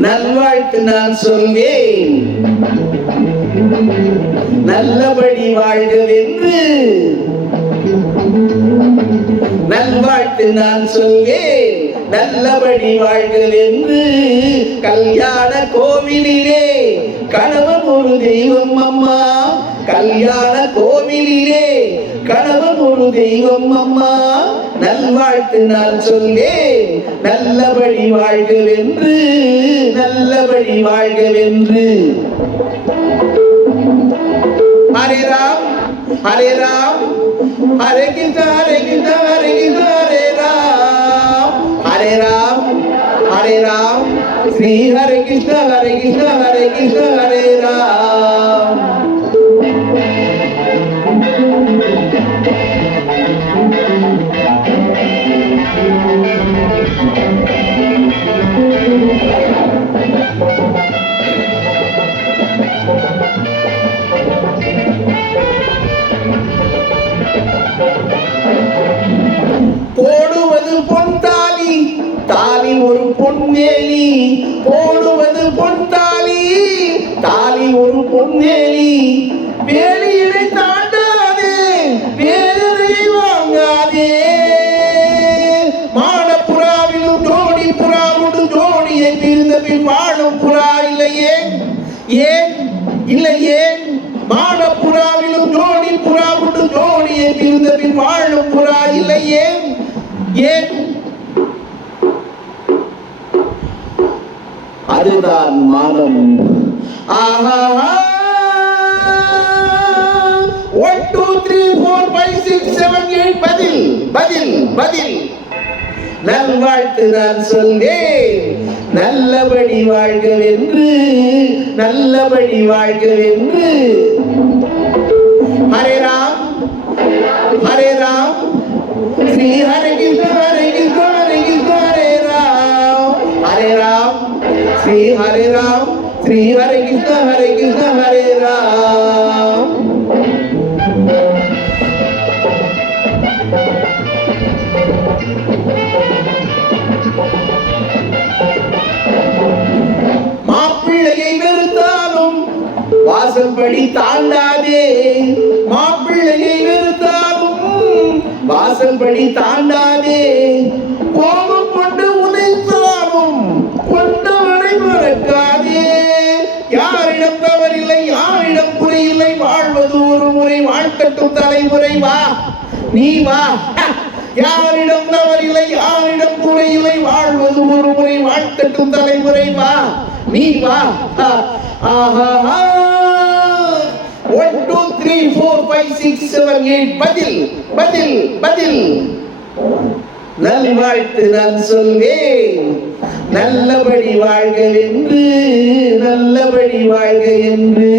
நல்வாழ்த்து நான் சொல்வேன். நல்லபடி வாழ்கவென்று நல்வாழ்த்து நான் சொல்வேன். நல்லபடி வாழ்கவென்று கல்யாண கோவிலிலே கணவன் ஒரு தெய்வம் அம்மா. கல்யாண கோவிலிலே கணவன் ஒரு தெய்வம் அம்மா. நல்வாழ்த்து நான் சொல்லேன் நல்லபடி வாழ்கவென்று நல்லபடி வாழ்கவென்று ஹரே ராம் ஹரே ராம் ஹரே கிருஷ்ண ஹரே கிருஷ்ண ஹரே கிருஷ்ண ஹரே ராம். ஹரே ராம் ஹரே ராம். ஸ்ரீ ஹரே கிருஷ்ண ஹரே கிருஷ்ண ஹரே கிருஷ்ண ஹரே ராம். போடுவது பொன் தாலி தாலி ஒரு பொன்வேலி போடுவது பொன் தாலி தாலி ஒரு பொன்வேலி வேலியினை தாண்டாதே வேதனை வாங்காதே. மாடப்புறாவிலும் ஜோடி புறாவுடு ஜோடியை பிரிந்த பின் வாழும் புறா இல்லையே. ஏன்? இல்லையே. ஏன் மாடப்புறாவிலும் ஜோடி புறாவுடு ஜோடியை பிரிந்த பின் வாழும் புறா இல்லை ஏன்? ஏன் அதுதான் மானம். ஆஹா. One two three four five six seven eight பதில் பதில் பதில். நல்வாழ்த்து நான் சொல்வேன். நல்லபடி வாழ்கவென்று நல்லபடி வாழ்கவென்று ஹரே ராம். हरे राम श्री हरे कृष्ण हरे कृष्ण हरे कृष्ण हरे राम हरे राम श्री हरे राम श्री हरे कृष्ण हरे कृष्ण हरे राम மாப்பிள்ளையை வெறுத்தாலும் வாசல் படி தாண்டா வாசப்படி தாண்டாதே. கோபம் கொண்டு உதைத்தாலும் கொண்டவனை மறக்காதே. யாரிடம் தவறில்லை யாரிடம் குறையில்லை வாழ்வது ஒரு முறை வாழ்க்கட்டும் தலைமுறை வா. நீ வா. யாரிடம் தவறில்லை யாரிடம் குறையில்லை வாழ்வது ஒரு முறை வாழ்க்கட்டும் தலைமுறை வா. நீ வா. ஆஹா. Three four five six seven eight பதில் பதில் பதில். நல்வாழ்த்து நான் சொல்வேன். நல்லபடி வாழ்கவென்று நல்லபடி வாழ்க என்று.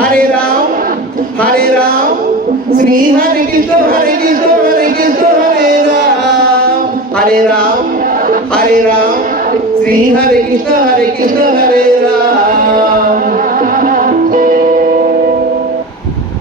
ஹரே ராம் ஹரே ராம். ஸ்ரீ ஹரி கிருஷ்ண ஹரி கிருஷ்ண ஹரி கிருஷ்ண ஹரே ராம். ஹரே ராம் ஹரே ராம். ஸ்ரீ ஹரி கிருஷ்ண ஹரி கிருஷ்ண ஹரே ராம்.